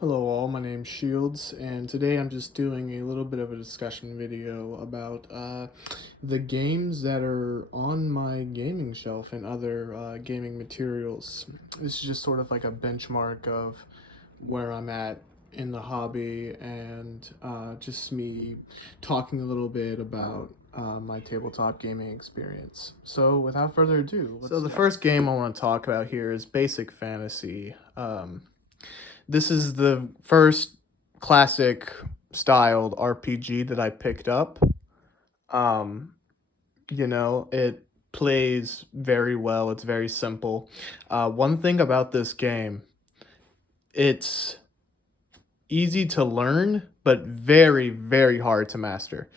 Hello all, my name's Shields, and today I'm just doing a little bit of a discussion video about the games that are on my gaming shelf and other gaming materials. This is just sort of like a benchmark of where I'm at in the hobby and just me talking a little bit about my tabletop gaming experience. So without further ado, so the first game I want to talk about here is Basic Fantasy. This is the first classic styled RPG that I picked up. Um, it plays very well. It's very simple. One thing about this game, it's easy to learn, but very, very hard to master.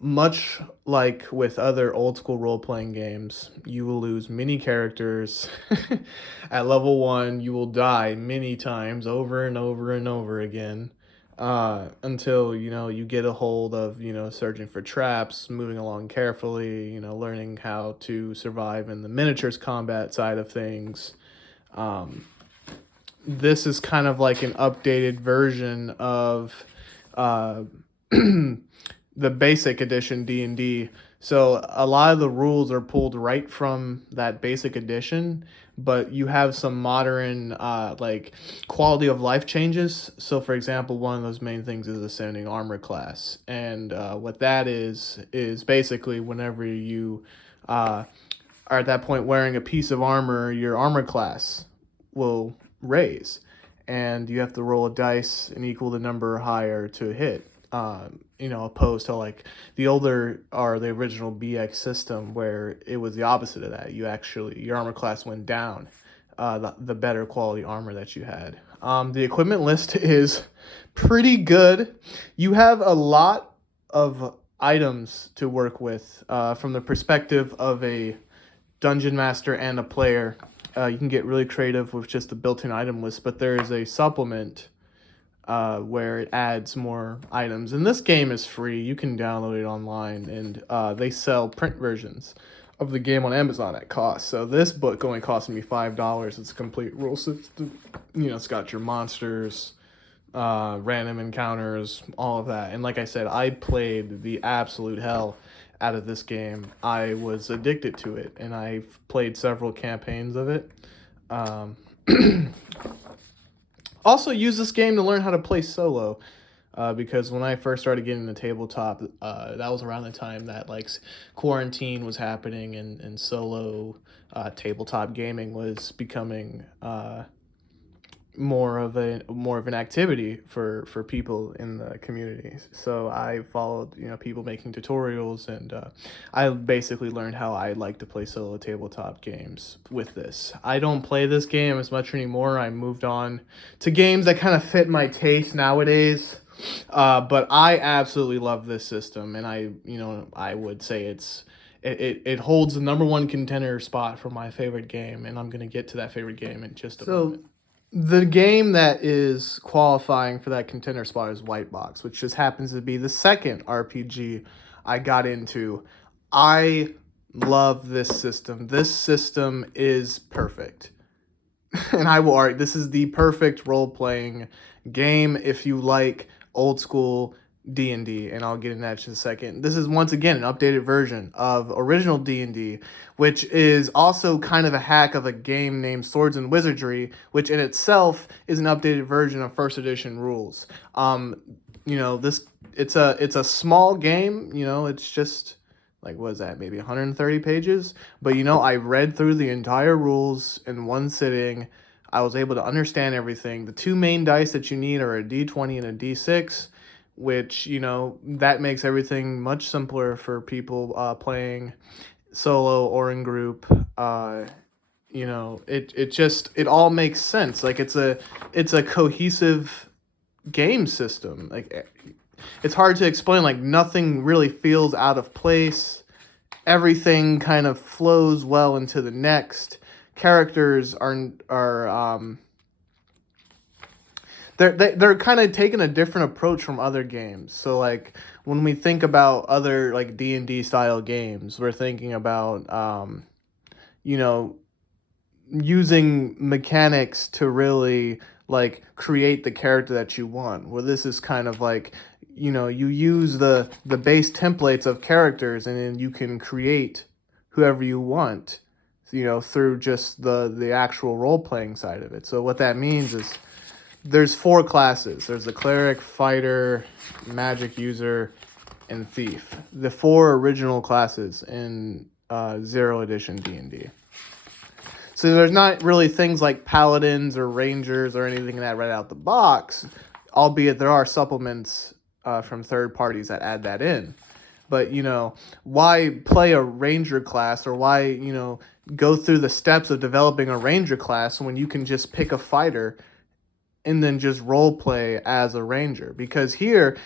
Much like with other old school role playing games, you will lose many characters. At level 1, you will die many times over and over and over again until you get a hold of searching for traps, moving along carefully, learning how to survive in the miniatures combat side of things. Um, this is kind of like an updated version of uh, the basic edition D&D. So a lot of the rules are pulled right from that basic edition, but you have some modern like quality of life changes. So for example, one of those main things is ascending armor class, and what that is basically whenever you are at that point wearing a piece of armor, your armor class will raise, and you have to roll a dice and equal the number higher to hit. Opposed to like the older or the original BX system where it was the opposite of that. Your armor class went down, the better quality armor that you had. The equipment list is pretty good. You have a lot of items to work with from the perspective of a dungeon master and a player. You can get really creative with just the built-in item list, but there is a supplement where it adds more items. And this game is free. You can download it online, and they sell print versions of the game on Amazon at cost. So this book only cost me $5. It's a complete rule system. It's got your monsters, random encounters, all of that. And like I said, I played the absolute hell out of this game. I was addicted to it, and I've played several campaigns of it. Um, Also, use this game to learn how to play solo. Because when I first started getting the tabletop, that was around the time that like quarantine was happening and solo tabletop gaming was becoming more of an activity for people in the community. So I followed people making tutorials, and I basically learned how I like to play solo tabletop games with this. I don't play this game as much anymore. I moved on to games that kind of fit my taste nowadays. But I absolutely love this system, and I would say it holds the number one contender spot for my favorite game, and I'm gonna get to that favorite game in just a moment. The game that is qualifying for that contender spot is White Box, which just happens to be the second RPG I got into. I love this system. This system is perfect. And I will argue this is the perfect role-playing game if you like old school D&D, and I'll get into that in just a second. This is once again an updated version of original D&D, which is also kind of a hack of a game named Swords and Wizardry, which in itself is an updated version of first edition rules. This it's a small game, it's just like what is that, maybe 130 pages, but I read through the entire rules in one sitting. I was able to understand everything. The two main dice that you need are a d20 and a d6, which that makes everything much simpler for people playing solo or in group. It all makes sense. Like it's a cohesive game system. Like it's hard to explain. Like nothing really feels out of place. Everything kind of flows well into the next. Characters are they're kind of taking a different approach from other games. So like when we think about other like D&D style games, we're thinking about you know using mechanics to really like create the character that you want. Where this is kind of like, you use the base templates of characters, and then you can create whoever you want, through just the actual role playing side of it. So what that means is there's four classes. There's the cleric, fighter, magic user, and thief. The four original classes in Zero Edition D&D. So there's not really things like paladins or rangers or anything that right out the box, albeit there are supplements from third parties that add that in. But, why play a ranger class, or why, go through the steps of developing a ranger class when you can just pick a fighter and then just role play as a ranger? Because here,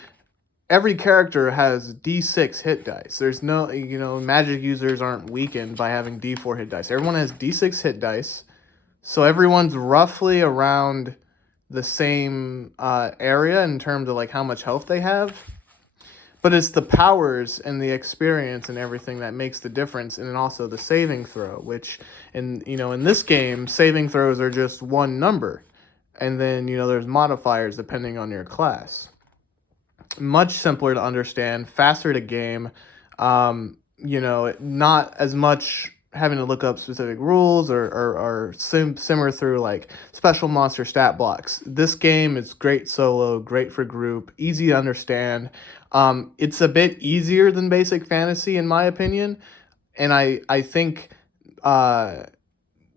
every character has D6 hit dice. There's no, magic users aren't weakened by having D4 hit dice. Everyone has D6 hit dice. So everyone's roughly around the same area in terms of like how much health they have. But it's the powers and the experience and everything that makes the difference, and then also the saving throw, which in this game, saving throws are just one number. And then, there's modifiers depending on your class. Much simpler to understand, faster to game, not as much having to look up specific rules or simmer through like special monster stat blocks. This game is great solo, great for group, easy to understand. It's a bit easier than Basic Fantasy in my opinion, and I think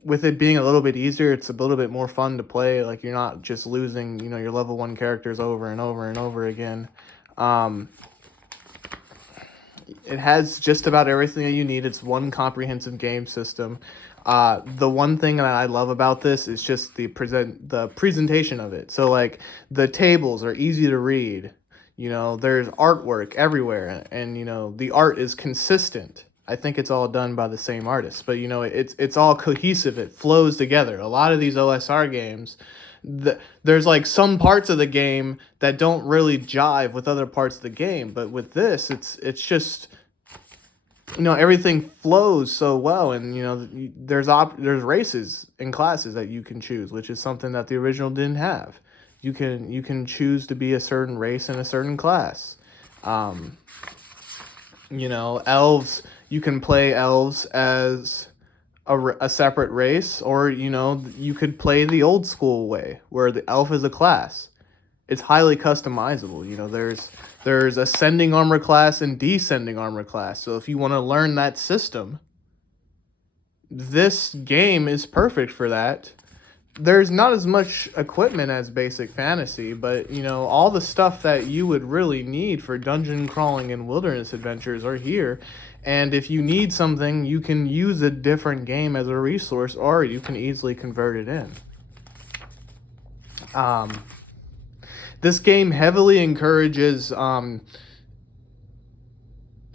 with it being a little bit easier, it's a little bit more fun to play. Like, you're not just losing, your level 1 characters over and over and over again. It has just about everything that you need. It's one comprehensive game system. The one thing that I love about this is just the presentation of it. So, like, the tables are easy to read. There's artwork everywhere, and, the art is consistent. I think it's all done by the same artist, but it's all cohesive. It flows together. A lot of these OSR games, there's like some parts of the game that don't really jive with other parts of the game, but with this, it's just everything flows so well, and there's races and classes that you can choose, which is something that the original didn't have. You can choose to be a certain race and a certain class. Elves. You can play elves as a separate race, or you could play the old school way where the elf is a class. It's highly customizable. There's ascending armor class and descending armor class. So if you want to learn that system, this game is perfect for that. There's not as much equipment as Basic Fantasy, but all the stuff that you would really need for dungeon crawling and wilderness adventures are here. And if you need something, you can use a different game as a resource, or you can easily convert it in. This game heavily encourages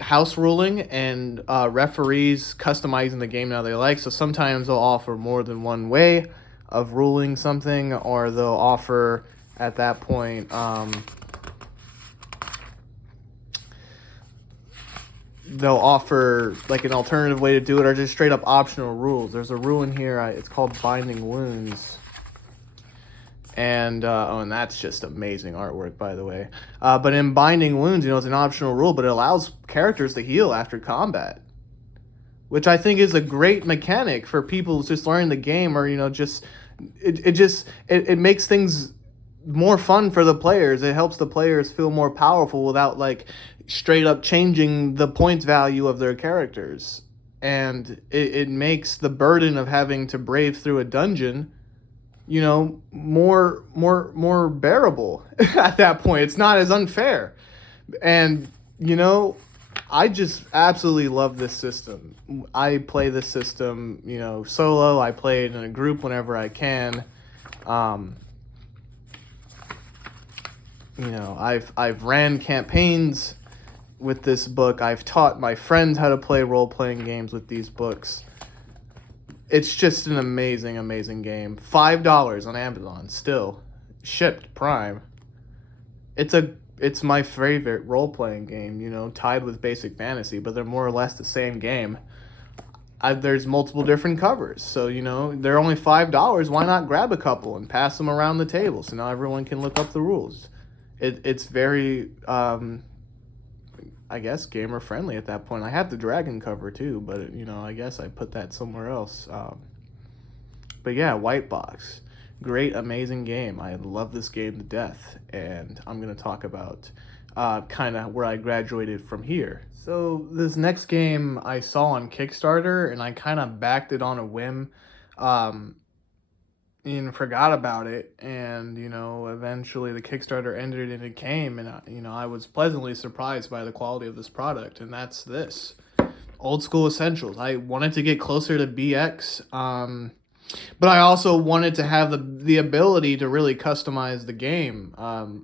house ruling and referees customizing the game how they like. So sometimes they'll offer more than one way of ruling something, or they'll offer at that point they'll offer like an alternative way to do it, or just straight up optional rules. There's a rule in here, it's called Binding Wounds, and and that's just amazing artwork, by the way. But in Binding Wounds, it's an optional rule, but it allows characters to heal after combat, which I think is a great mechanic for people just learning the game, or it makes things more fun for the players. It helps the players feel more powerful without like straight up changing the points value of their characters, and it makes the burden of having to brave through a dungeon more bearable. At that point, it's not as unfair. And I just absolutely love this system. I play this system, solo. I play it in a group whenever I can. I've ran campaigns with this book. I've taught my friends how to play role-playing games with these books. It's just an amazing, amazing game. $5 on Amazon, still shipped Prime. It's my favorite role-playing game, tied with Basic Fantasy, but they're more or less the same game. there's multiple different covers. So, you know, they're only $5. Why not grab a couple and pass them around the table so now everyone can look up the rules? It's very, I guess, gamer friendly at that point. I have the dragon cover too, but, you know, I guess I put that somewhere else. But yeah, White Box. Great, amazing game. I love this game to death, and I'm going to talk about kind of where I graduated from here. So this next game I saw on Kickstarter, and I kind of backed it on a whim, um, and forgot about it. And you know, eventually the Kickstarter ended and it came, and you know, I was pleasantly surprised by the quality of this product, and that's this Old School Essentials. I wanted to get closer to BX. But I also wanted to have the ability to really customize the game,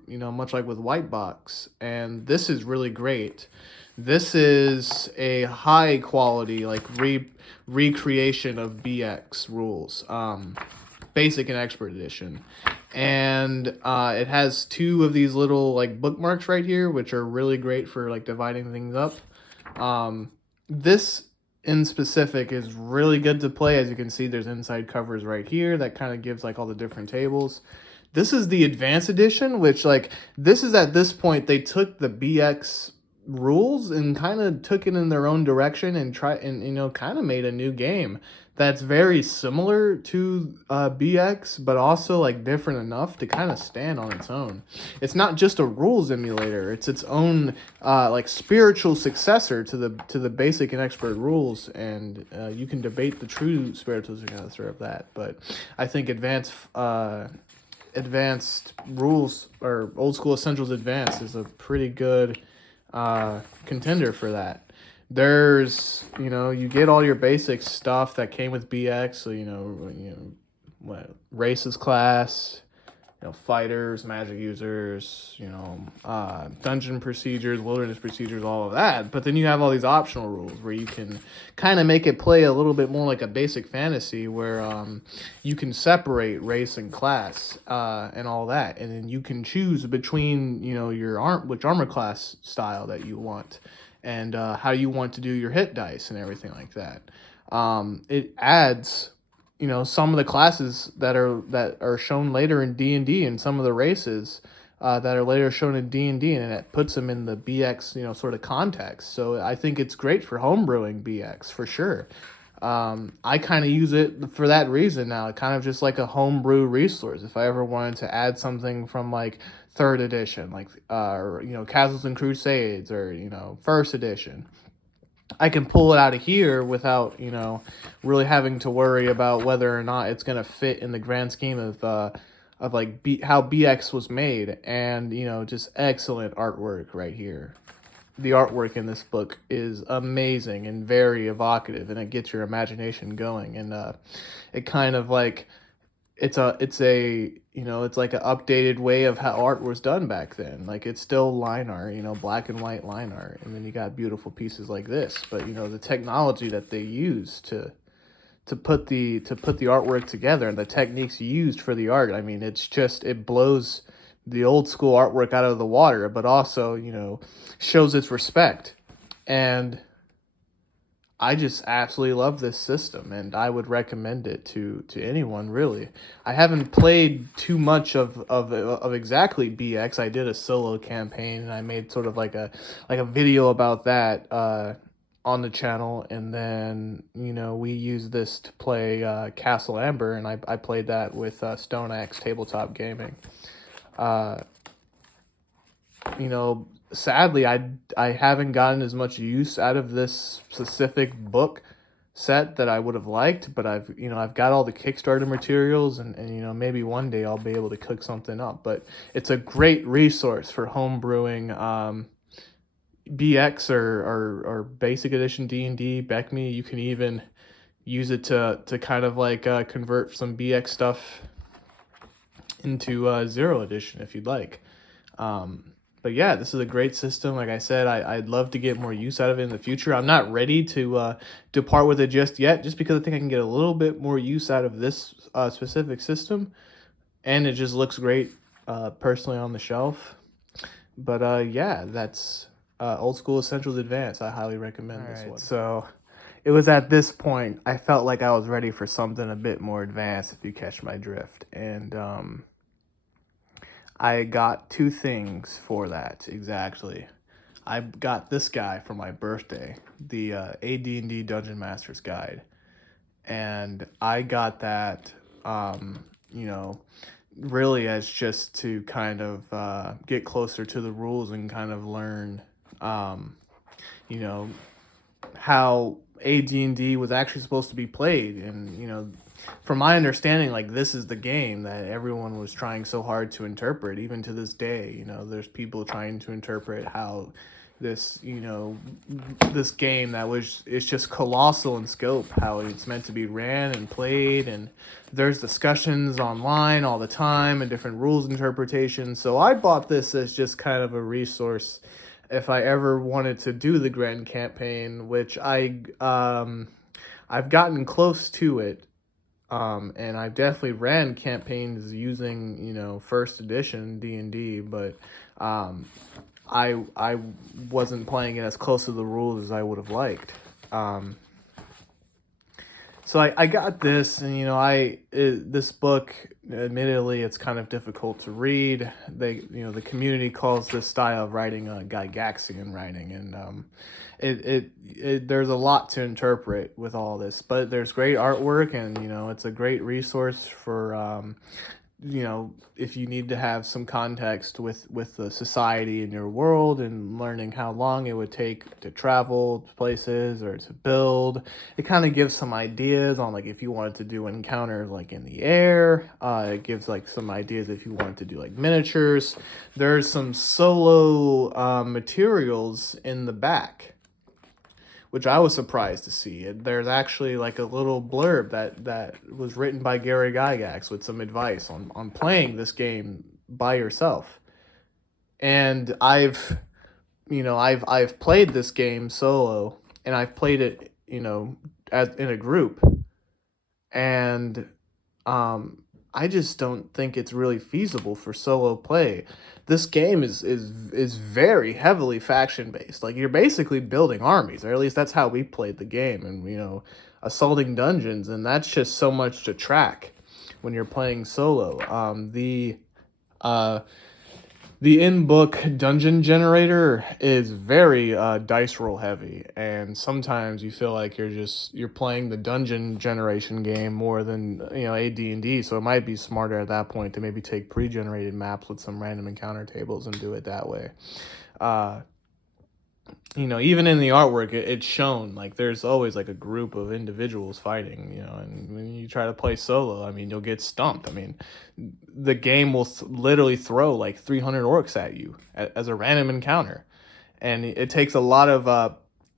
you know, much like with White Box. And this is really great. This is a high quality, like, recreation of BX rules, Basic and Expert Edition. And it has two of these little, like, bookmarks right here, which are really great for, like, dividing things up. This in specific is really good to play. As you can see, there's inside covers right here that kind of gives like all the different tables. This is the advanced edition, which like this is at this point they took the BX rules and kind of took it in their own direction and you know, kind of made a new game that's very similar to BX, but also like different enough to kind of stand on its own. It's not just a rules emulator; it's its own like spiritual successor to the basic and expert rules. And you can debate the true spiritual successor of that, but I think advanced rules or Old School Essentials Advanced is a pretty good contender for that. There's, you know, you get all your basic stuff that came with BX, so you know what races class, you know, fighters, magic users, you know, dungeon procedures, wilderness procedures, all of that. But then you have all these optional rules where you can kind of make it play a little bit more like a basic fantasy, where you can separate race and class and all that, and then you can choose between, you know, which armor class style that you want, and how you want to do your hit dice and everything like that. It adds, you know, some of the classes that are shown later in D&D, and some of the races that are later shown in D&D, and it puts them in the BX, you know, sort of context. So I think it's great for homebrewing BX for sure. I kind of use it for that reason now, kind of just like a homebrew resource. If I ever wanted to add something from like 3rd edition, like you know, Castles and Crusades, or you know, 1st edition, I can pull it out of here without, you know, really having to worry about whether or not it's gonna fit in the grand scheme of like how BX was made. And you know, just excellent artwork right here. The artwork in this book is amazing and very evocative, and it gets your imagination going. And it kind of like it's a you know, it's like an updated way of how art was done back then. Like, it's still line art, you know, black and white line art, and then you got beautiful pieces like this. But you know, the technology that they use to put the artwork together, and the techniques used for the art, I mean, it's just, it blows the old school artwork out of the water, but also, you know, shows its respect. And I just absolutely love this system, and I would recommend it to anyone, really. I haven't played too much of exactly BX. I did a solo campaign, and I made sort of like a video about that on the channel. And then, you know, we used this to play Castle Amber, and I played that with Stone Axe Tabletop Gaming. You know, sadly, I haven't gotten as much use out of this specific book set that I would have liked, but I've got all the Kickstarter materials, and you know, maybe one day I'll be able to cook something up. But it's a great resource for home brewing BX or basic edition D&D, BECMI. You can even use it to kind of like convert some BX stuff into 0 edition if you'd like. But yeah, this is a great system. Like I said, I'd love to get more use out of it in the future. I'm not ready to depart with it just yet, just because I think I can get a little bit more use out of this specific system. And it just looks great personally on the shelf. But yeah, that's Old School Essentials Advanced. I highly recommend this one. So it was at this point I felt like I was ready for something a bit more advanced, if you catch my drift. And I got two things for that exactly. I got this guy for my birthday, the AD&D Dungeon Master's Guide, and I got that, you know, really as just to kind of get closer to the rules and kind of learn, um, you know, how AD&D was actually supposed to be played. And from my understanding, like, this is the game that everyone was trying so hard to interpret. Even to this day, there's people trying to interpret how this this game that was it's just colossal in scope, how it's meant to be ran and played. And there's discussions online all the time and different rules interpretations. So I bought this as just kind of a resource if I ever wanted to do the grand campaign, which I've gotten close to it. And I've definitely ran campaigns using, first edition D&D, but I wasn't playing it as close to the rules as I would have liked. So I got this, and this book, admittedly, it's kind of difficult to read. The community calls this style of writing Gygaxian writing, and there's a lot to interpret with all this. But there's great artwork, and it's a great resource for if you need to have some context with the society in your world and learning how long it would take to travel to places or to build. It kind of gives some ideas on, like, if you wanted to do encounters like in the air. It gives like some ideas if you wanted to do like miniatures. There's some solo materials in the back, which I was surprised to see. There's actually like a little blurb that was written by Gary Gygax with some advice on playing this game by yourself. And I've played this game solo, and I've played it, as in a group. And I just don't think it's really feasible for solo play. This game is very heavily faction based. Like, you're basically building armies, or at least that's how we played the game, and assaulting dungeons, and that's just so much to track when you're playing solo. The in-book dungeon generator is very dice roll heavy, and sometimes you feel like you're playing the dungeon generation game more than AD&D. So it might be smarter at that point to maybe take pre-generated maps with some random encounter tables and do it that way. Even in the artwork, it's shown like there's always like a group of individuals fighting, and when you try to play solo, I mean, you'll get stumped. I mean, the game will literally throw like 300 orcs at you as a random encounter. And it takes a lot of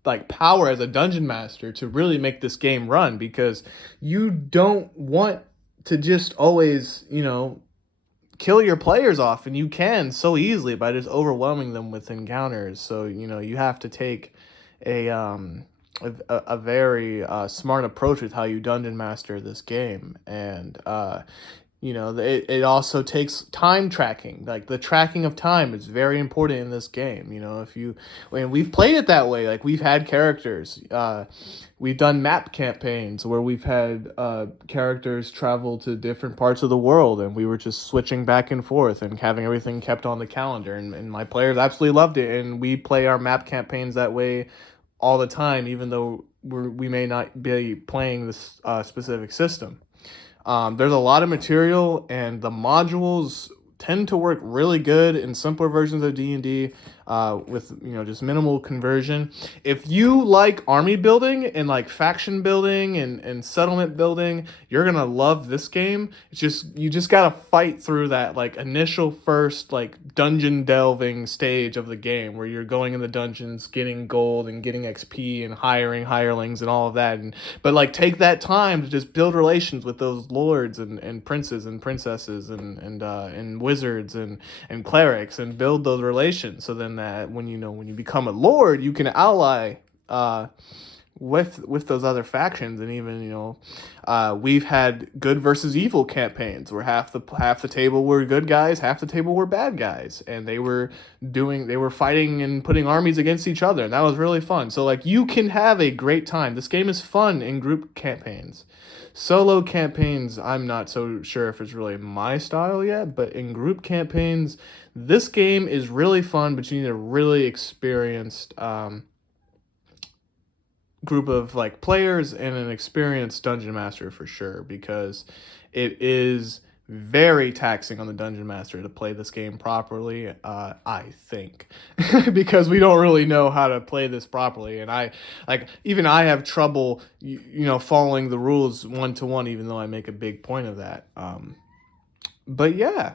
like power as a dungeon master to really make this game run, because you don't want to just always, kill your players off, and you can so easily by just overwhelming them with encounters. So you have to take a very smart approach with how you dungeon master this game. And it also takes time tracking. Like, the tracking of time is very important in this game. When we've played it that way, like, we've had characters. We've done map campaigns where we've had characters travel to different parts of the world, and we were just switching back and forth and having everything kept on the calendar. And my players absolutely loved it. And we play our map campaigns that way all the time, even though we may not be playing this specific system. There's a lot of material, and the modules tend to work really good in simpler versions of D&D with just minimal conversion. If you like army building and like faction building and settlement building, you're gonna love this game. It's just, you just gotta fight through that like initial first like dungeon delving stage of the game, where you're going in the dungeons, getting gold and getting XP and hiring hirelings and all of that. But like, take that time to just build relations with those lords and princes and princesses and wizards and clerics, and build those relations, so then that when you become a lord, you can ally with those other factions. And even, you know, we've had good versus evil campaigns where half the table were good guys, half the table were bad guys, and they were fighting and putting armies against each other, and that was really fun. So like, you can have a great time. This game is fun in group campaigns. Solo campaigns, I'm not so sure if it's really my style yet, but in group campaigns, this game is really fun, but you need a really experienced group of like players and an experienced dungeon master for sure, because it is very taxing on the dungeon master to play this game properly, I think. Because we don't really know how to play this properly, and even I have trouble, you know, following the rules one to one, even though I make a big point of that. But yeah,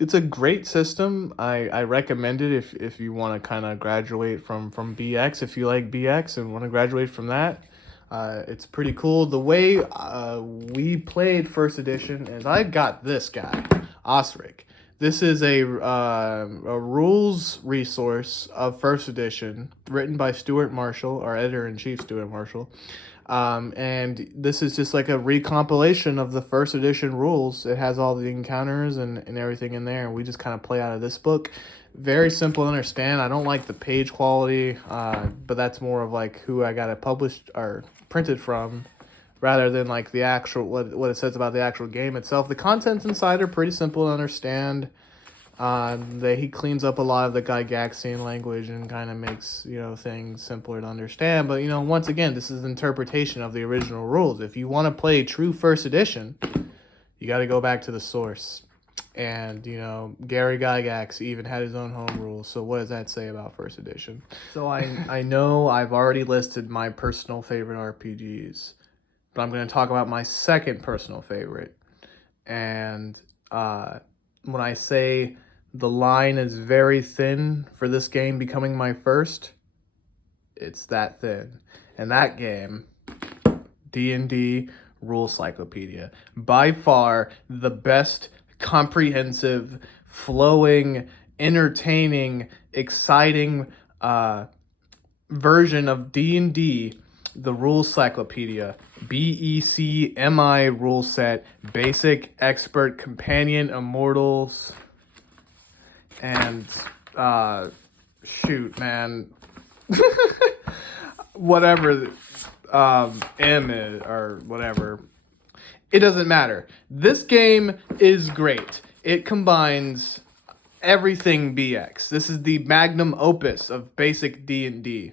it's a great system. I recommend it if you want to kind of graduate from BX, if you like BX and want to graduate from that. It's pretty cool. The way we played first edition is I got this guy, Osric. This is a rules resource of first edition written by Stuart Marshall, our editor-in-chief, Stuart Marshall. And this is just like a recompilation of the first edition rules. It has all the encounters and everything in there, and we just kind of play out of this book. Very simple to understand. I don't like the page quality, but that's more of like who I got it published or printed from, rather than like the actual what it says about the actual game itself. The contents inside are pretty simple to understand. He cleans up a lot of the Gygaxian language and kind of makes, you know, things simpler to understand. But, you know, once again, this is an interpretation of the original rules. If you want to play true first edition, you got to go back to the source. And, you know, Gary Gygax even had his own home rules. So what does that say about first edition? So I know I've already listed my personal favorite RPGs, but I'm going to talk about my second personal favorite. And when I say the line is very thin for this game becoming my first, it's that thin. And that game, D&D Rule Cyclopedia, by far the best comprehensive, flowing, entertaining, exciting version of D&D, the Rules Cyclopedia, BECMI rule set, basic, expert, companion, immortals, and shoot, man, whatever M is, or whatever, it doesn't matter. This game is great. It combines everything BX. This is the magnum opus of basic D&D.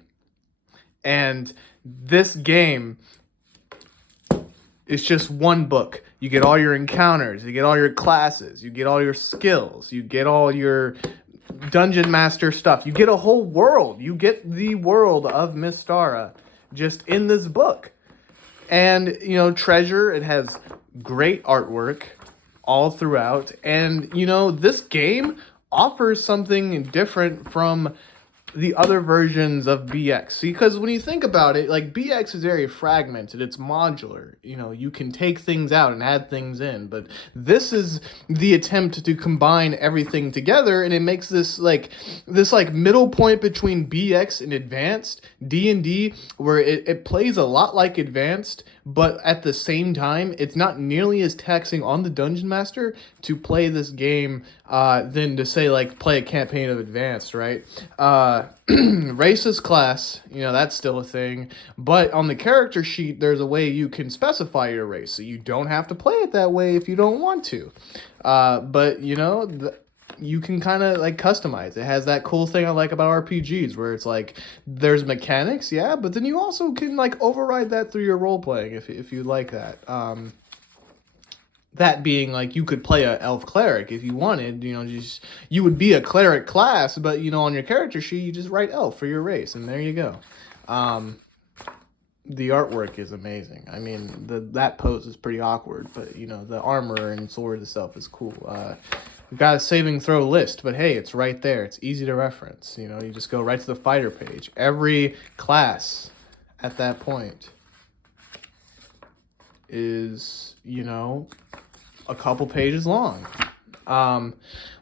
And this game is just one book. You get all your encounters, you get all your classes, you get all your skills, you get all your dungeon master stuff. You get a whole world. You get the world of Mystara just in this book. And, you know, treasure, it has great artwork all throughout. And, you know, this game offers something different from the other versions of BX. Because when you think about it, like, BX is very fragmented. It's modular. You know, you can take things out and add things in. But this is the attempt to combine everything together, and it makes this middle point between BX and Advanced D&D, where it plays a lot like Advanced, but at the same time, it's not nearly as taxing on the Dungeon Master to play this game than to, say, like, play a campaign of Advanced, right? Racist class, you know, that's still a thing. But on the character sheet, there's a way you can specify your race, so you don't have to play it that way if you don't want to. But, you know, you can kind of like customize. It has that cool thing I like about RPGs where it's like there's mechanics, yeah, but then you also can like override that through your role playing if you like that. That being like you could play a elf cleric if you wanted, you know, just you would be a cleric class, but you know on your character sheet you just write elf for your race, and there you go. The artwork is amazing. I mean, that pose is pretty awkward, but you know the armor and sword itself is cool. We've got a saving throw list, but hey, it's right there. It's easy to reference. You know, you just go right to the fighter page. Every class at that point is, you know, a couple pages long.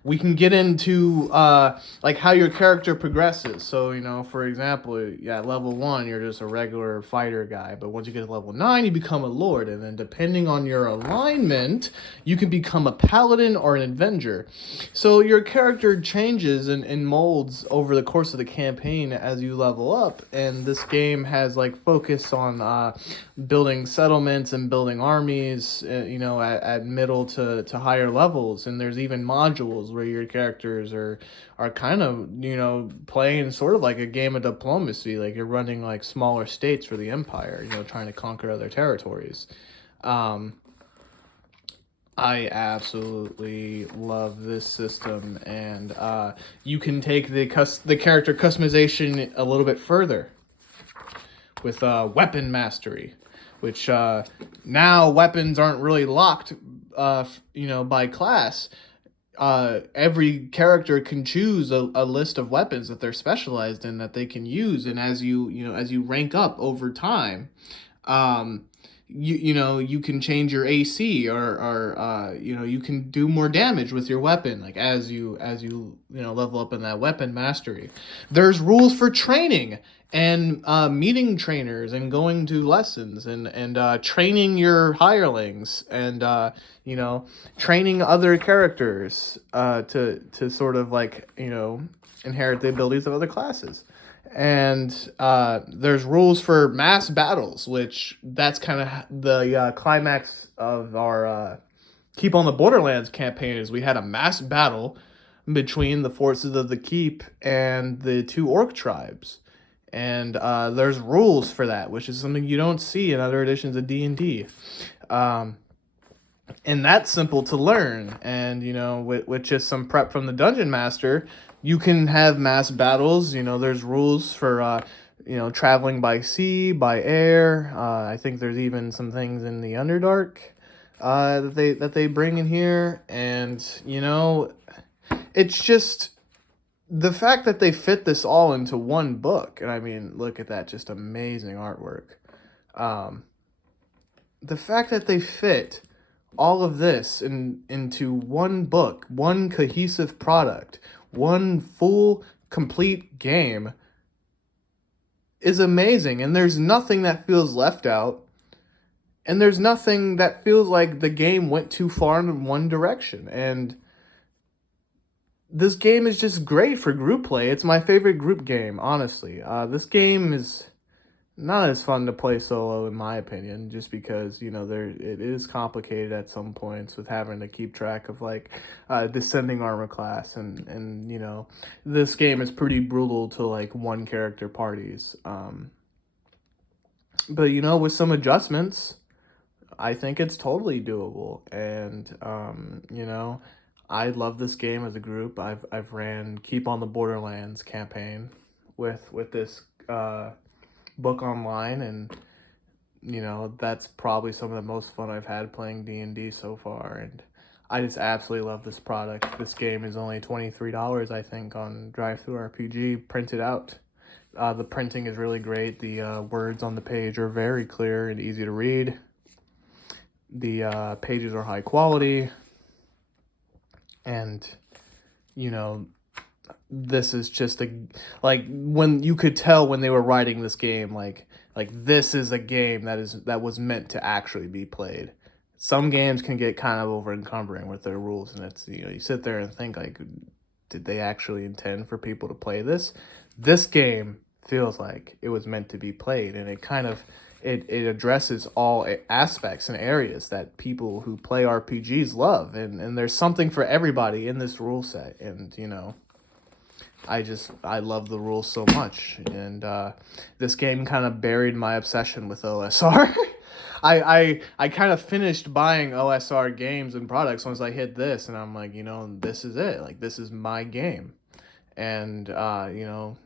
we can get into like how your character progresses. So, you know, for example, yeah, level 1 you're just a regular fighter guy, but once you get to level 9 you become a lord, and then depending on your alignment you can become a paladin or an avenger. So your character changes and molds over the course of the campaign as you level up, and this game has like focus on building settlements and building armies, you know, at middle to higher levels. And there's even modules where your characters are kind of, you know, playing sort of like a game of diplomacy, like you're running like smaller states for the empire, you know, trying to conquer other territories. um I absolutely love this system, and you can take the character customization a little bit further with weapon mastery, which now weapons aren't really locked, you know, by class. Every character can choose a list of weapons that they're specialized in that they can use, and as you know, as you rank up over time, um, you know, you can change your AC, or you know, you can do more damage with your weapon, like you know, level up in that weapon mastery. There's rules for training and meeting trainers and going to lessons, and training your hirelings, and you know, training other characters to sort of like, you know, inherit the abilities of other classes. And there's rules for mass battles, which that's kind of the climax of our Keep on the Borderlands campaign. Is we had a mass battle between the forces of the Keep and the two orc tribes, and there's rules for that, which is something you don't see in other editions of D&D. Um, and that's simple to learn, and you know, with just some prep from the dungeon master, you can have mass battles. You know, there's rules for you know, traveling by sea, by air. I think there's even some things in the Underdark that they bring in here. And you know, it's just the fact that they fit this all into one book. And I mean, look at that, just amazing artwork. um the fact that they fit all of this into one book, one cohesive product, one full, complete game is amazing. And there's nothing that feels left out. And there's nothing that feels like the game went too far in one direction. And this game is just great for group play. It's my favorite group game, honestly. This game is not as fun to play solo, in my opinion, just because, you know, there it is complicated at some points with having to keep track of like descending armor class, and you know, this game is pretty brutal to like one character parties. But you know, with some adjustments, I think it's totally doable. And you know, I love this game as a group. I've ran Keep on the Borderlands campaign with this book online, and you know, that's probably some of the most fun I've had playing D&D so far. And I just absolutely love this product. This game is only $23, I think, on DriveThruRPG, printed out. The printing is really great. The words on the page are very clear and easy to read. The pages are high quality. And, you know, this is just a, like, when you could tell when they were writing this game, like this is a game that was meant to actually be played. Some games can get kind of over encumbering with their rules, and it's, you know, you sit there and think like, did they actually intend for people to play this? This game feels like it was meant to be played, and it kind of it addresses all aspects and areas that people who play RPGs love, and there's something for everybody in this rule set. And you know, I love the rules so much. And this game kind of buried my obsession with OSR. I kind of finished buying OSR games and products once I hit this, and I'm like, you know, this is it. Like, this is my game. And you know,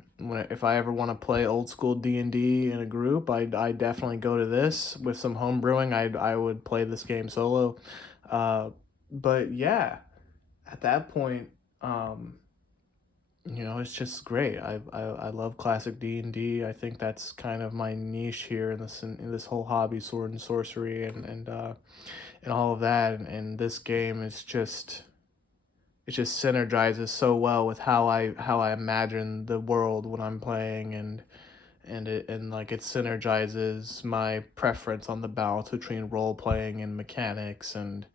if I ever want to play old school D&D in a group, I definitely go to this. With some home brewing, I would play this game solo. But yeah, at that point, you know, it's just great. I love classic D&D. I think that's kind of my niche here in this whole hobby, sword and sorcery, and all of that. And this game is just, it just synergizes so well with how I imagine the world when I'm playing, and like it synergizes my preference on the balance between role playing and mechanics. And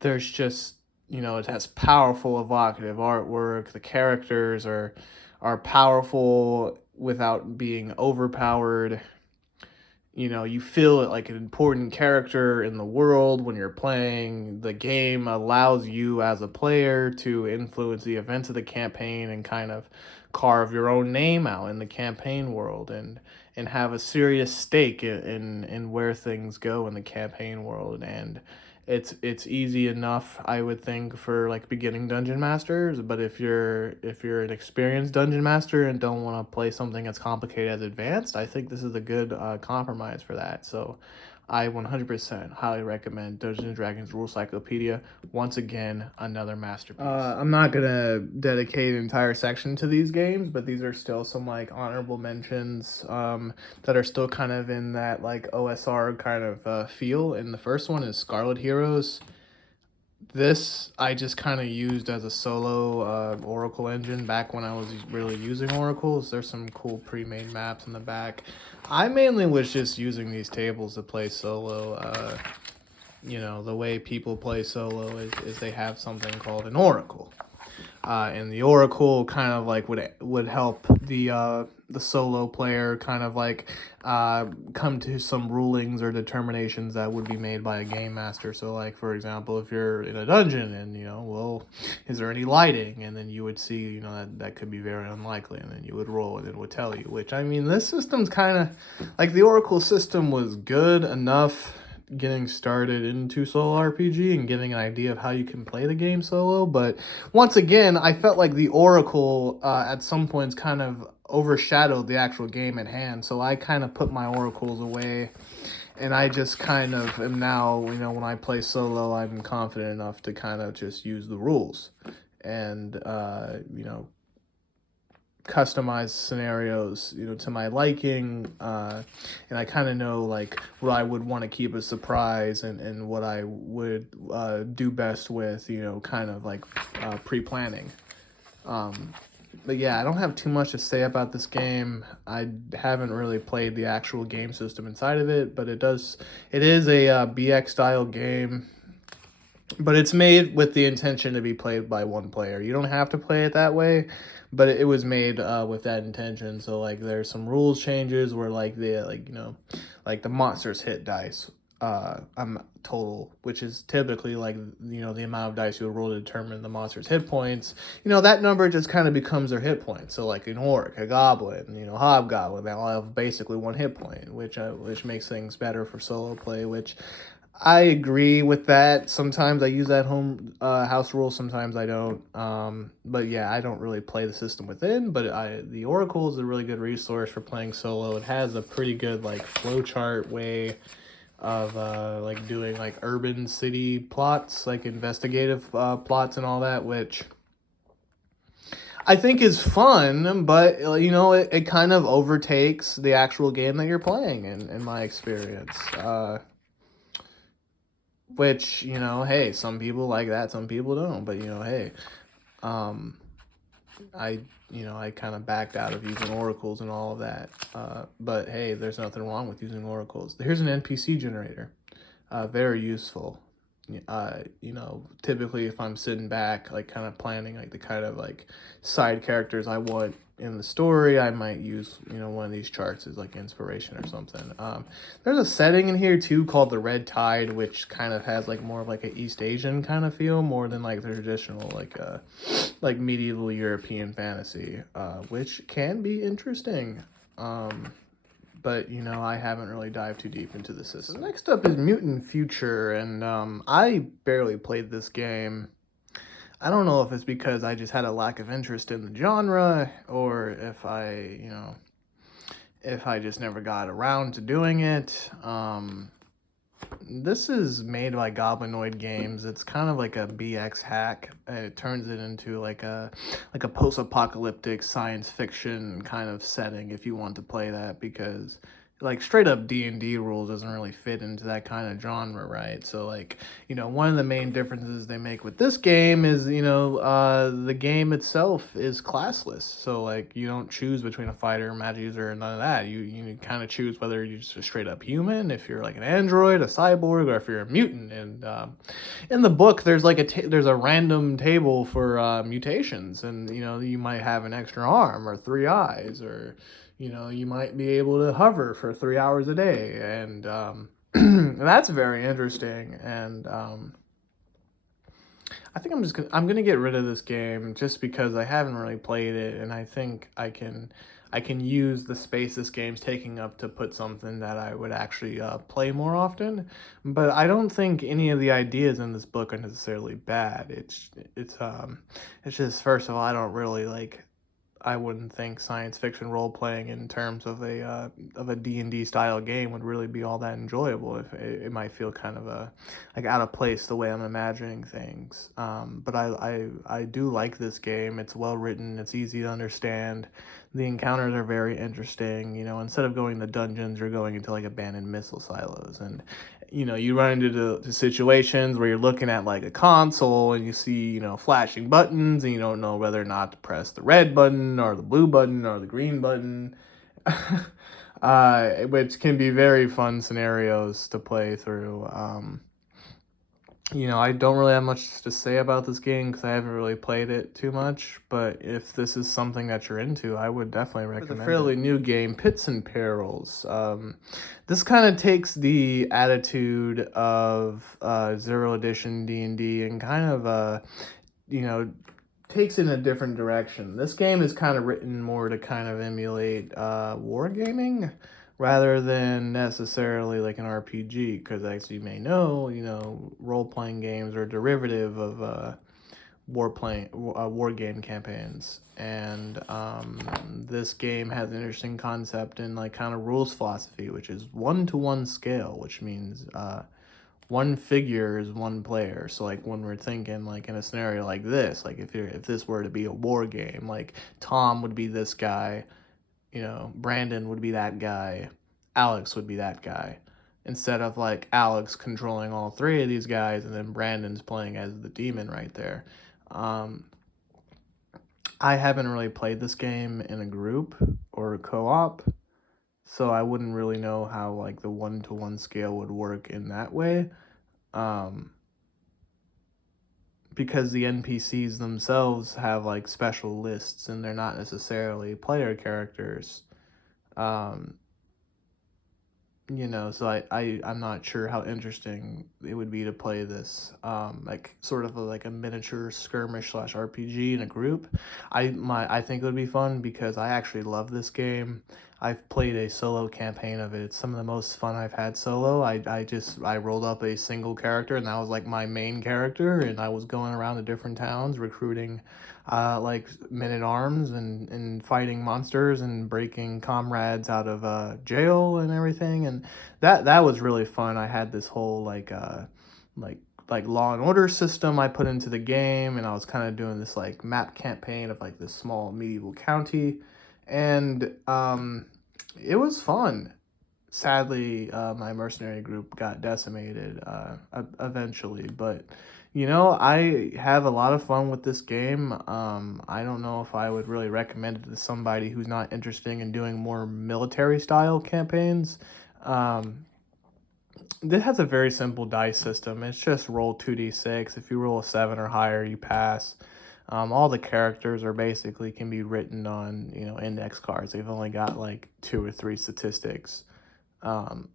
there's just, it has powerful evocative artwork. The characters are powerful without being overpowered. You feel it like an important character in the world when you're playing. The game allows you as a player to influence the events of the campaign and kind of carve your own name out in the campaign world, and have a serious stake in where things go in the campaign world. And it's easy enough, I would think, for like beginning dungeon masters. But if you're an experienced dungeon master and don't want to play something as complicated as advanced, I think this is a good compromise for that. So I 100% highly recommend Dungeons and Dragons Rule Cyclopedia. Once again, another masterpiece. I'm not gonna dedicate an entire section to these games, but these are still some like honorable mentions that are still kind of in that like OSR kind of feel. And the first one is Scarlet Heroes. This I just kind of used as a solo Oracle engine back when I was really using Oracles. There's some cool pre-made maps in the back. I mainly was just using these tables to play solo. The way people play solo is they have something called an Oracle. And the Oracle kind of like would help the solo player kind of like come to some rulings or determinations that would be made by a game master. So like, for example, if you're in a dungeon and well, is there any lighting, and then you would see that could be very unlikely, and then you would roll and it would tell you. Which, I mean, this system's kind of like, the Oracle system was good enough getting started into solo RPG and getting an idea of how you can play the game solo. But once again, I felt like the Oracle at some points kind of overshadowed the actual game at hand. So I kind of put my Oracles away, and I just kind of am now, when I play solo, I'm confident enough to kind of just use the rules and, customize scenarios to my liking, and I kind of know like what I would want to keep a surprise, and what I would do best with kind of like pre-planning. But yeah, I don't have too much to say about this game. I haven't really played the actual game system inside of it, but it is a BX style game, but it's made with the intention to be played by one player. You don't have to play it that way, but it was made with that intention. So like, there's some rules changes where like the monsters hit dice total, which is typically like the amount of dice you would roll to determine the monster's hit points. That number just kind of becomes their hit point. So like an orc, a goblin, hobgoblin, they all have basically one hit point, which makes things better for solo play. Which I agree with that. Sometimes I use that home house rule, sometimes I don't. But yeah, I don't really play the system within, but the Oracle is a really good resource for playing solo. It has a pretty good like flowchart way of like doing like urban city plots, like investigative plots and all that, which I think is fun, but it kind of overtakes the actual game that you're playing in my experience. Which, hey, some people like that, some people don't. But, hey, I kind of backed out of using oracles and all of that. But, hey, there's nothing wrong with using oracles. Here's an NPC generator. Very useful. Typically if I'm sitting back, like kind of planning like the kind of like side characters I want in the story, I might use one of these charts as like inspiration or something. There's a setting in here too called the Red Tide, which kind of has like more of like a East Asian kind of feel, more than like the traditional like medieval European fantasy, which can be interesting. But I haven't really dived too deep into the system. So next up is Mutant Future, and I barely played this game. I don't know if it's because I just had a lack of interest in the genre, or if I just never got around to doing it. This is made by Goblinoid Games. It's kind of like a BX hack, and it turns it into like a post-apocalyptic science fiction kind of setting if you want to play that, because like straight up D&D rules doesn't really fit into that kind of genre, right? So like, one of the main differences they make with this game is, the game itself is classless. So like you don't choose between a fighter, magic user, and none of that. You kind of choose whether you're just a straight up human, if you're like an android, a cyborg, or if you're a mutant. And in the book, there's like there's a random table for mutations, and you might have an extra arm or three eyes, or you might be able to hover for 3 hours a day, and that's very interesting. And I think I'm gonna get rid of this game just because I haven't really played it, and I think I can use the space this game's taking up to put something that I would actually play more often. But I don't think any of the ideas in this book are necessarily bad. It's just, first of all, I don't really like. I wouldn't think science fiction role playing in terms of a D&D style game would really be all that enjoyable. If it might feel kind of like out of place the way I'm imagining things. But I do like this game. It's well written. It's easy to understand. The encounters are very interesting. Instead of going to dungeons, you're going into like abandoned missile silos, and you run into the situations where you're looking at like a console and you see, flashing buttons, and you don't know whether or not to press the red button or the blue button or the green button, which can be very fun scenarios to play through. I don't really have much to say about this game because I haven't really played it too much, but if this is something that you're into, I would definitely recommend it. It's a fairly new game, Pits and Perils. This kind of takes the attitude of Zero Edition D&D and kind of, takes it in a different direction. This game is kind of written more to kind of emulate wargaming rather than necessarily like an RPG, because as you may know, role-playing games are derivative of war game campaigns, and this game has an interesting concept in like kind of rules philosophy, which is 1-to-1 scale, which means one figure is one player. So like when we're thinking like in a scenario like this, like if this were to be a war game, like Tom would be this guy, Brandon would be that guy, Alex would be that guy. Instead of like Alex controlling all three of these guys and then Brandon's playing as the demon right there. Um, I haven't really played this game in a group or a co-op, so I wouldn't really know how like the 1-to-1 scale would work in that way. Um, because the NPCs themselves have like special lists and they're not necessarily player characters. Um, so I'm not sure how interesting it would be to play this, like sort of like a miniature skirmish slash RPG in a group. I think it would be fun because I actually love this game. I've played a solo campaign of it. It's some of the most fun I've had solo. I rolled up a single character, and that was like my main character, and I was going around to different towns recruiting like men-at-arms and fighting monsters and breaking comrades out of jail and everything, and that was really fun. I had this whole like like Law and Order system I put into the game, and I was kind of doing this like map campaign of like this small medieval county, and it was fun. Sadly, my mercenary group got decimated eventually, but I have a lot of fun with this game. I don't know if I would really recommend it to somebody who's not interested in doing more military style campaigns. Um, this has a very simple dice system. It's just roll 2d6. If you roll a 7 or higher, you pass. All the characters are basically can be written on, index cards. They've only got like 2 or 3 statistics. Um,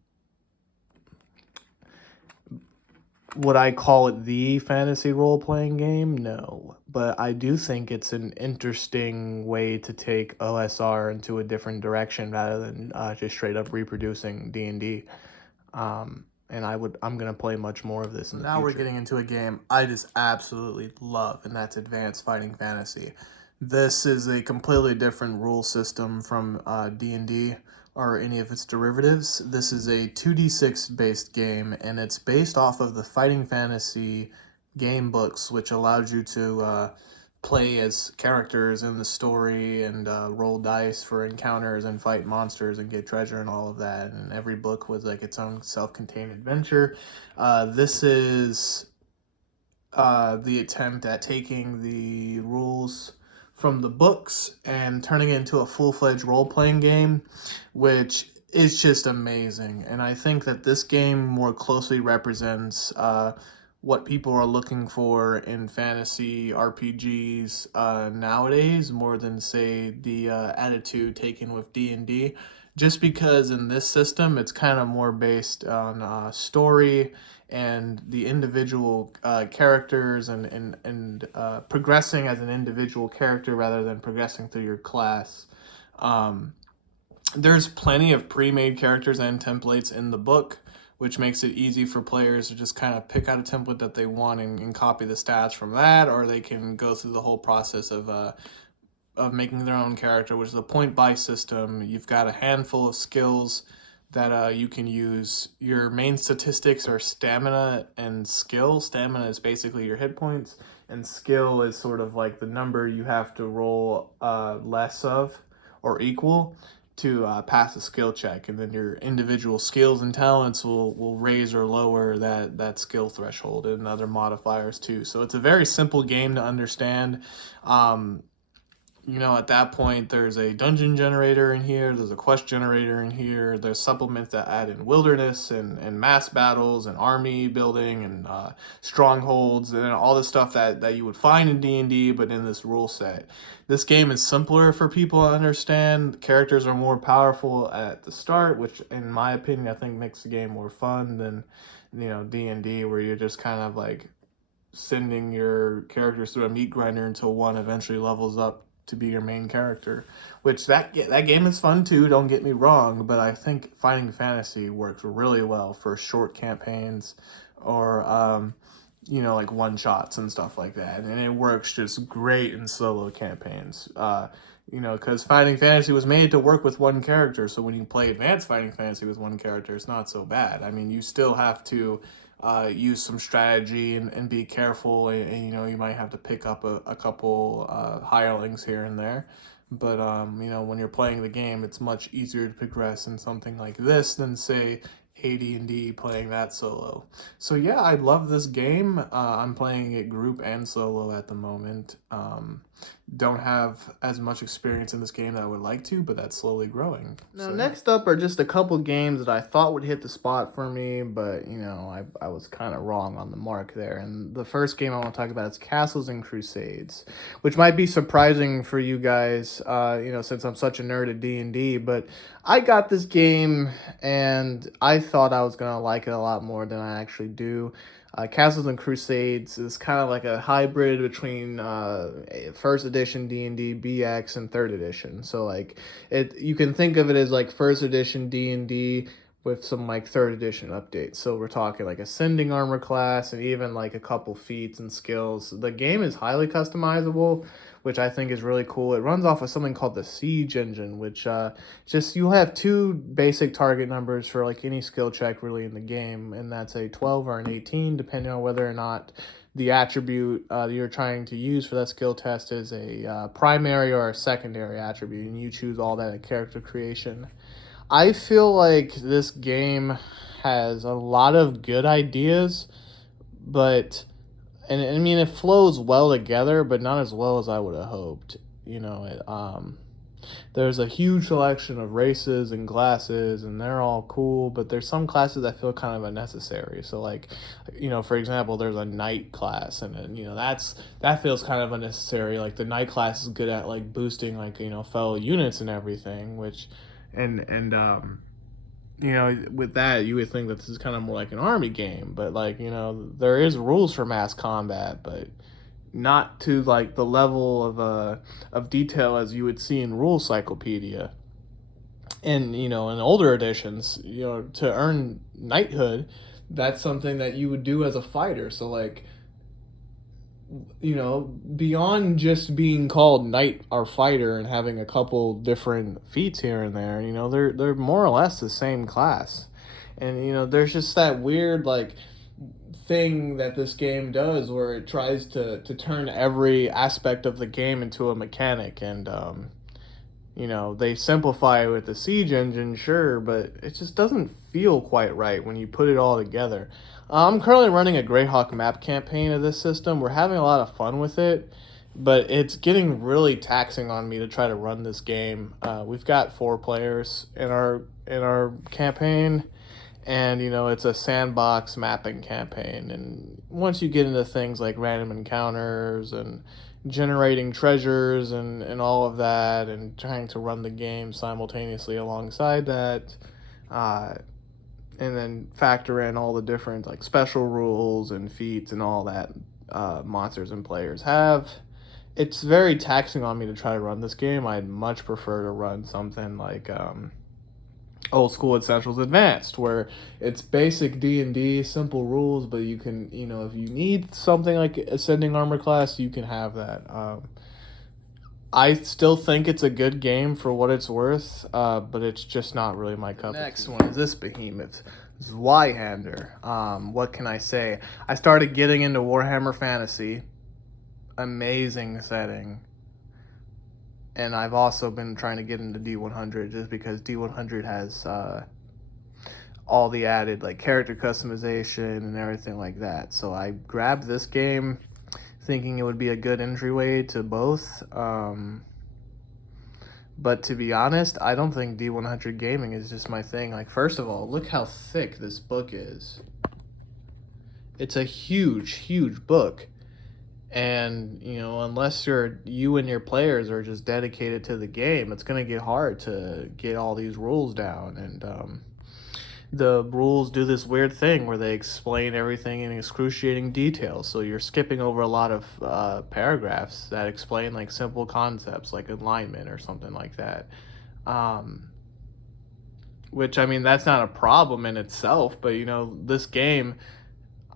would I call it the fantasy role-playing game? No. But I do think it's an interesting way to take OSR into a different direction rather than just straight up reproducing D&D. And I'm gonna play much more of this in the future. Now we're getting into a game I just absolutely love, and that's Advanced Fighting Fantasy. This is a completely different rule system from D&D or any of its derivatives. This is a 2d6 based game, and it's based off of the Fighting Fantasy game books, which allows you to play as characters in the story and roll dice for encounters and fight monsters and get treasure and all of that. And every book was like its own self-contained adventure. This is the attempt at taking the rules from the books and turning it into a full-fledged role-playing game, which is just amazing. And I think that this game more closely represents what people are looking for in fantasy RPGs nowadays, more than say the attitude taken with D&D. Just because in this system it's kind of more based on story and the individual characters and progressing as an individual character rather than progressing through your class. Um, there's plenty of pre-made characters and templates in the book, which makes it easy for players to just kind of pick out a template that they want and copy the stats from that, or they can go through the whole process of making their own character, which is a point buy system. You've got a handful of skills that you can use. Your main statistics are stamina and skill. Stamina is basically your hit points, and skill is sort of like the number you have to roll less of or equal to pass a skill check. And then your individual skills and talents will raise or lower that skill threshold and other modifiers too. So it's a very simple game to understand. At that point, there's a dungeon generator in here, there's a quest generator in here, there's supplements that add in wilderness and mass battles and army building and strongholds and all the stuff that you would find in D&D, but in this rule set. This game is simpler for people to understand. The characters are more powerful at the start, which, in my opinion, I think makes the game more fun than, D&D, where you're just kind of like sending your characters through a meat grinder until one eventually levels up to be your main character, which that game is fun too, don't get me wrong, but I think Finding Fantasy works really well for short campaigns or like one shots and stuff like that, and it works just great in solo campaigns. Because Finding Fantasy was made to work with one character, so when you play Advanced Finding Fantasy with one character, it's not so bad. I mean, you still have to use some strategy and be careful, and you might have to pick up a couple hirelings here and there. But when you're playing the game, it's much easier to progress in something like this than say AD&D playing that solo. So yeah, I love this game. I'm playing it group and solo at the moment. Don't have as much experience in this game that I would like to, but that's slowly growing. Now, next up are just a couple games that I thought would hit the spot for me, but, I was kind of wrong on the mark there. And the first game I want to talk about is Castles and Crusades, which might be surprising for you guys, since I'm such a nerd at D&D, but I got this game, and I thought I was going to like it a lot more than I actually do. Castles and Crusades is kind of like a hybrid between first edition D&D BX and third edition. So like you can think of it as like first edition D&D with some like third edition updates. So we're talking like ascending armor class and even like a couple feats and skills. The game is highly customizable, which I think is really cool. It runs off of something called the Siege engine, which just you'll have two basic target numbers for like any skill check really in the game, and that's a 12 or an 18, depending on whether or not the attribute you're trying to use for that skill test is a primary or a secondary attribute, and you choose all that at character creation. I feel like this game has a lot of good ideas, but and I mean it flows well together, but not as well as I would have hoped. There's a huge selection of races and classes, and they're all cool, but there's some classes that feel kind of unnecessary. So like, for example, there's a knight class, and that feels kind of unnecessary. Like the knight class is good at like boosting like fellow units and everything, which and with that, you would think that this is kind of more like an army game, but like, there is rules for mass combat, but not to like the level of detail as you would see in Rule Cyclopedia. And in older editions, to earn knighthood, that's something that you would do as a fighter. So like, beyond just being called knight or fighter and having a couple different feats here and there, they're more or less the same class. And there's just that weird like thing that this game does, where it tries to turn every aspect of the game into a mechanic. And they simplify it with the siege engine, sure, but it just doesn't feel quite right when you put it all together. I'm currently running a Greyhawk map campaign of this system. We're having a lot of fun with it, but it's getting really taxing on me to try to run this game. We've got 4 players in our campaign, and it's a sandbox mapping campaign. And once you get into things like random encounters and generating treasures and all of that, and trying to run the game simultaneously alongside that, uh, and then factor in all the different like special rules and feats and all that monsters and players have, it's very taxing on me to try to run this game. I'd much prefer to run something like Old School Essentials Advanced, where it's basic D&D, simple rules, but you can, if you need something like Ascending Armor Class, you can have that. I still think it's a good game for what it's worth, but it's just not really my cup. The next one is this behemoth, Zweihander. What can I say? I started getting into Warhammer Fantasy. Amazing setting. And I've also been trying to get into D100 just because D100 has all the added like character customization and everything like that. So I grabbed this game thinking it would be a good entryway to both. But to be honest, I don't think D100 gaming is just my thing. Like, first of all, look how thick this book is. It's a huge, huge book. And, unless you and your players are just dedicated to the game, it's going to get hard to get all these rules down. And the rules do this weird thing where they explain everything in excruciating detail. So you're skipping over a lot of paragraphs that explain like simple concepts like alignment or something like that. Which, I mean, that's not a problem in itself, but this game,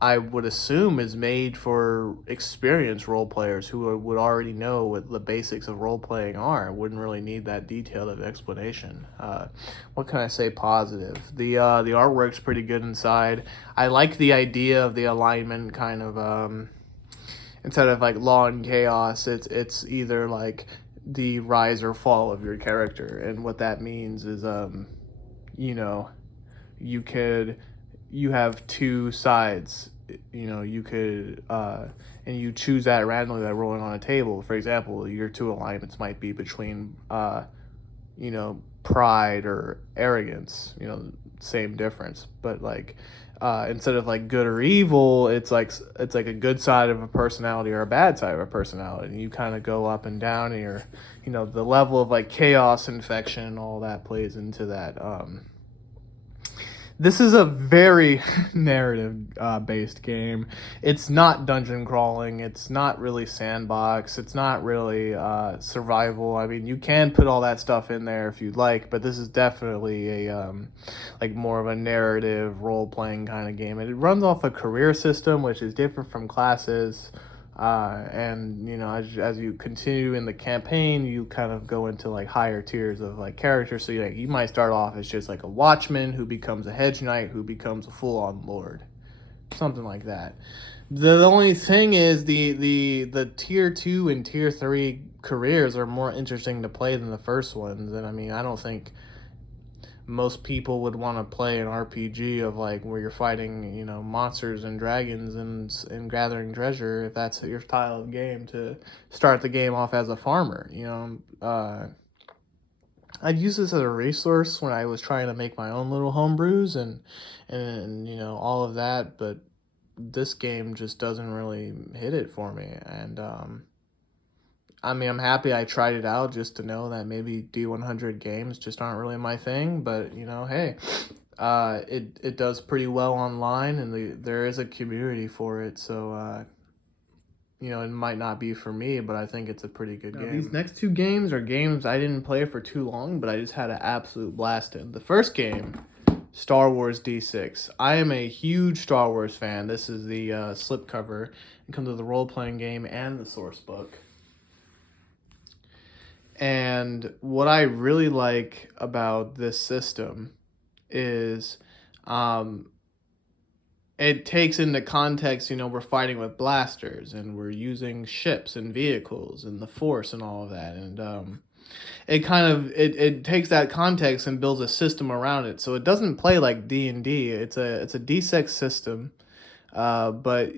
I would assume, is made for experienced role players who would already know what the basics of role playing are. Wouldn't really need that detailed of explanation. What can I say positive? The artwork's pretty good inside. I like the idea of the alignment kind of instead of like law and chaos. It's either like the rise or fall of your character, and what that means is you could you have 2 sides. You could and you choose that randomly by rolling on a table. For example, your 2 alignments might be between pride or arrogance. Same difference, but like instead of like good or evil, it's like a good side of a personality or a bad side of a personality, and you kind of go up and down, and the level of like chaos infection and all that plays into that. This is a very narrative based game. It's not dungeon crawling. It's not really sandbox. It's not really survival. I mean, you can put all that stuff in there if you'd like, but this is definitely a like more of a narrative role playing kind of game. And it runs off a career system, which is different from classes. And as you continue in the campaign, you kind of go into like higher tiers of like characters. So you might start off as just like a watchman who becomes a hedge knight who becomes a full-on lord, something like that. The only thing is the tier 2 and tier 3 careers are more interesting to play than the first ones. And I mean, I don't think most people would want to play an RPG of like where you're fighting, monsters and dragons and gathering treasure, if that's your style of game, to start the game off as a farmer. I'd use this as a resource when I was trying to make my own little homebrews and all of that, but this game just doesn't really hit it for me. And I mean, I'm happy I tried it out just to know that maybe D100 games just aren't really my thing. But, hey, it does pretty well online, and there is a community for it. So, it might not be for me, but I think it's a pretty good game. These next 2 games are games I didn't play for too long, but I just had an absolute blast in. The first game, Star Wars D6. I am a huge Star Wars fan. This is the slipcover. It comes with the role-playing game and the source book. And what I really like about this system is it takes into context, we're fighting with blasters and we're using ships and vehicles and the force and all of that. And it kind of it takes that context and builds a system around it. So it doesn't play like D&D. It's a D6 system. But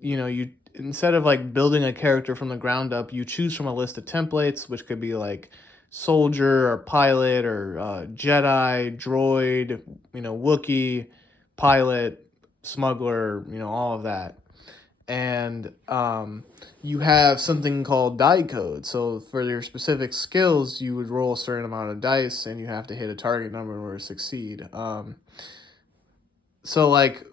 you instead of like building a character from the ground up, you choose from a list of templates, which could be like soldier or pilot or Jedi, droid, Wookiee, pilot, smuggler, all of that. And you have something called die code. So for your specific skills, you would roll a certain amount of dice, and you have to hit a target number in order to succeed. So like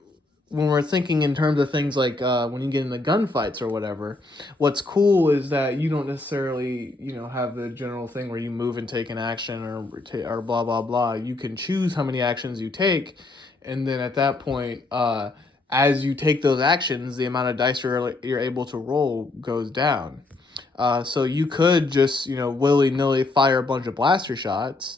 when we're thinking in terms of things like when you get into gunfights or whatever, what's cool is that you don't necessarily have the general thing where you move and take an action or blah blah blah. You can choose how many actions you take, and then at that point, as you take those actions, the amount of dice you're able to roll goes down. So you could just willy nilly fire a bunch of blaster shots,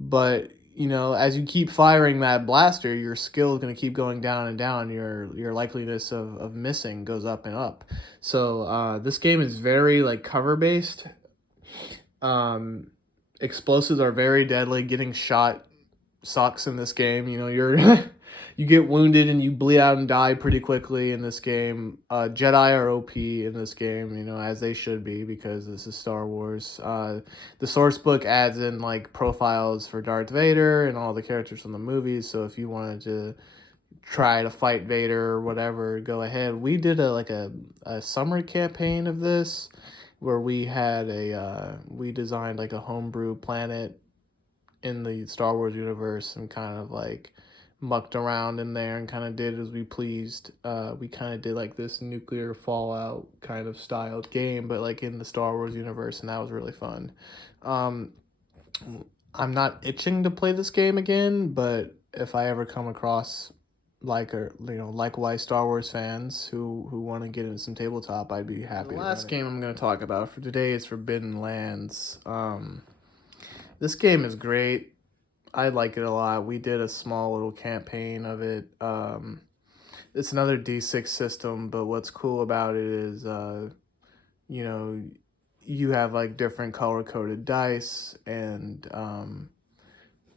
but as you keep firing that blaster, your skill is going to keep going down and down. Your likeliness of missing goes up and up. So this game is very like cover based. Explosives are very deadly. Getting shot sucks in this game. You're you get wounded and you bleed out and die pretty quickly in this game. Jedi are OP in this game, as they should be, because this is Star Wars. The source book adds in like profiles for Darth Vader and all the characters from the movies. So if you wanted to try to fight Vader or whatever, go ahead. We did a summer campaign of this where we had we designed like a homebrew planet in the Star Wars universe and kind of like mucked around in there and kind of did as we pleased. We kind of did like this nuclear fallout kind of styled game, but like in the Star Wars universe, and that was really fun. I'm not itching to play this game again, but if I ever come across likewise Star Wars fans who want to get into some tabletop, I'd be happy. The last game I'm going to talk about for today is Forbidden Lands. This game is great. I like it a lot. We did a small little campaign of it. It's another D6 system, but what's cool about it is, you have like different color-coded dice, and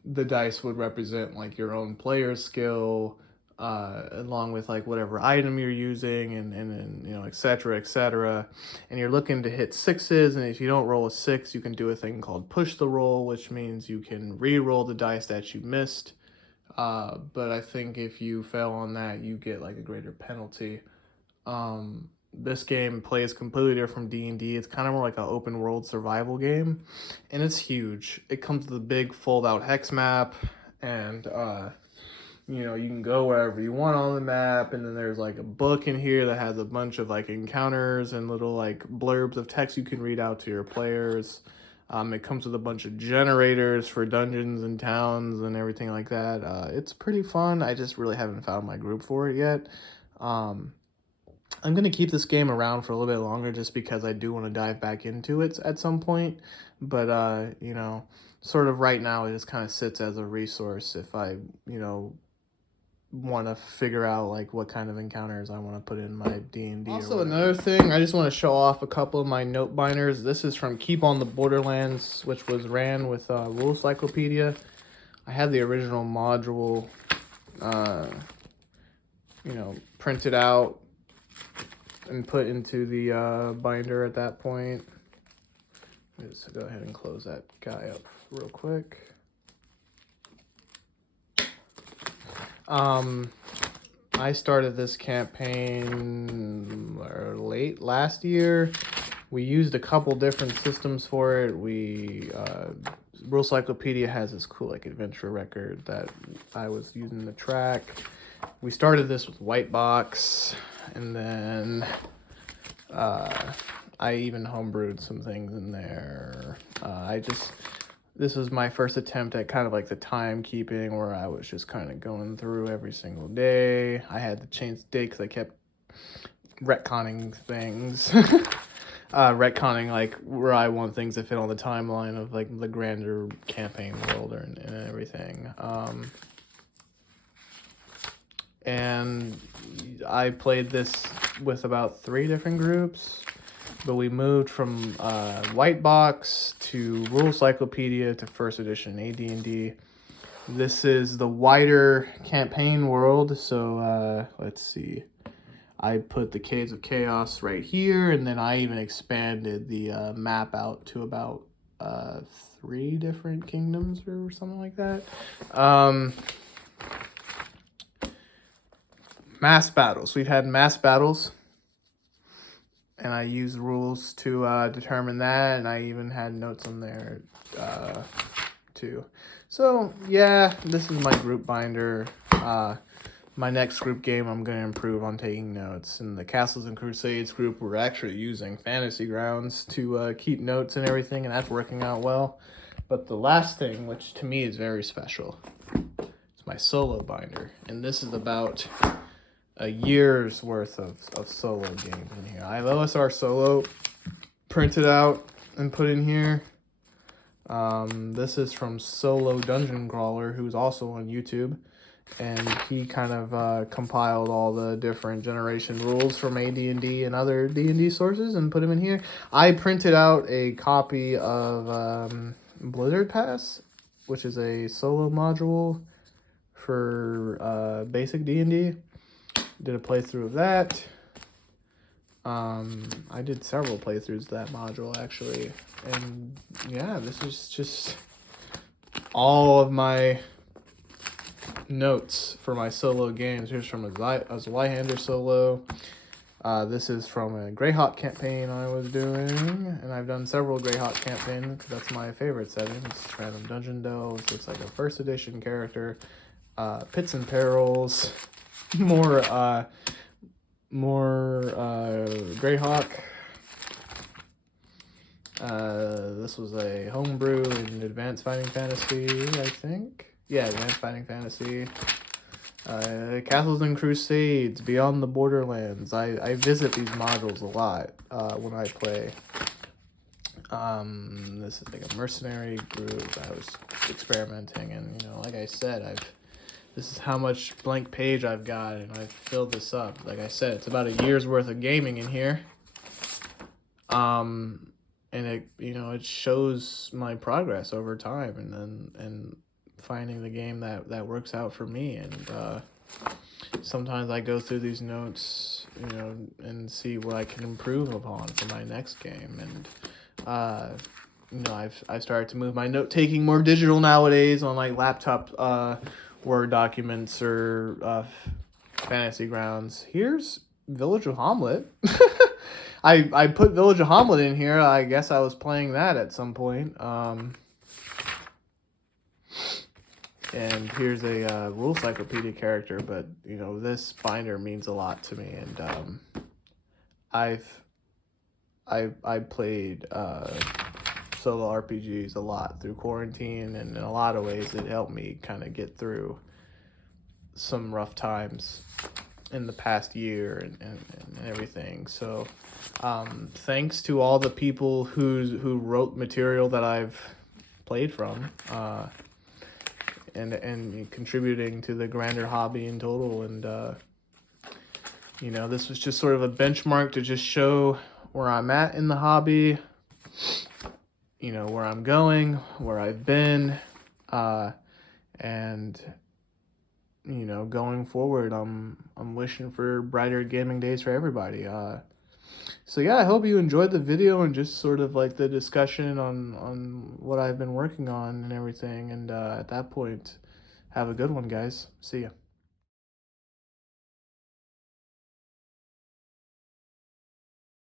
the dice would represent like your own player skill, along with like whatever item you're using and et cetera, et cetera. And you're looking to hit sixes, and if you don't roll a six, you can do a thing called push the roll, which means you can re-roll the dice that you missed. But I think if you fail on that, you get like a greater penalty. This game plays completely different from D&D. It's kind of more like an open world survival game, and it's huge. It comes with a big fold out hex map, and you can go wherever you want on the map, and then there's like a book in here that has a bunch of like encounters and little like blurbs of text you can read out to your players. It comes with a bunch of generators for dungeons and towns and everything like that. It's pretty fun. I just really haven't found my group for it yet. I'm going to keep this game around for a little bit longer just because I do want to dive back into it at some point. But, sort of right now it just kind of sits as a resource if I, want to figure out like what kind of encounters I want to put in my D&D. Also, another thing, I just want to show off a couple of my note binders. This is from Keep on the Borderlands, which was ran with Rule Cyclopedia. I had the original module, printed out and put into the binder at that point. Let's go ahead and close that guy up real quick. I started this campaign late last year. We used a couple different systems for it. Rule Cyclopedia has this cool like adventure record that I was using to track. We started this with White Box, and then I even homebrewed some things in there. This was my first attempt at kind of like the timekeeping, where I was just kind of going through every single day. I had to change the day because I kept retconning things. Retconning like where I want things to fit on the timeline of like the grander campaign world and everything. and I played this with about 3 different groups, but we moved from white box to rule cyclopedia to first edition AD&D. This is the wider campaign world, so let's see. I put the Caves of Chaos right here, and then I even expanded the map out to about 3 different kingdoms or something like that. Mass battles. We've had mass battles, and I used rules to determine that, and I even had notes on there too. So yeah, this is my group binder. My next group game, I'm going to improve on taking notes. In the Castles and Crusades group, we're actually using Fantasy Grounds to keep notes and everything, and that's working out well. But the last thing, which to me is very special, is my solo binder. And this is about a year's worth of solo games in here. I have OSR Solo printed out and put in here. This is from Solo Dungeon Crawler, who's also on YouTube. And he kind of compiled all the different generation rules from AD&D and other D&D sources and put them in here. I printed out a copy of Blizzard Pass, which is a solo module for basic D&D. Did a playthrough of that. I did several playthroughs of that module, actually. And yeah, this is just all of my notes for my solo games. Here's from a Zweihander solo. This is from a Greyhawk campaign I was doing, and I've done several Greyhawk campaigns because that's my favorite setting. It's Random Dungeon Delves. It's like a first edition character. Pits and Perils. More Greyhawk. This was a homebrew in Advanced Fighting Fantasy, I think. Yeah, Advanced Fighting Fantasy. Castles and Crusades, Beyond the Borderlands. I visit these modules a lot when I play. This is like a mercenary group. I was experimenting, and like I said, this is how much blank page I've got, and I've filled this up. Like I said, it's about a year's worth of gaming in here. And it shows my progress over time, and finding the game that works out for me. And sometimes I go through these notes, and see what I can improve upon for my next game. And I've started to move my note taking more digital nowadays on like laptop Word documents or Fantasy Grounds. Here's Village of Hamlet. I put Village of Hamlet in here. I guess I was playing that at some point. And here's a rule cyclopedia character, but this binder means a lot to me, and I played solo RPGs a lot through quarantine, and in a lot of ways it helped me kind of get through some rough times in the past year and everything. So thanks to all the people who wrote material that I've played from, and contributing to the grander hobby in total. And this was just sort of a benchmark to just show where I'm at in the hobby, where I'm going, where I've been, and going forward, I'm wishing for brighter gaming days for everybody. So yeah, I hope you enjoyed the video and just sort of like the discussion on what I've been working on and everything. And at that point, have a good one, guys. See ya.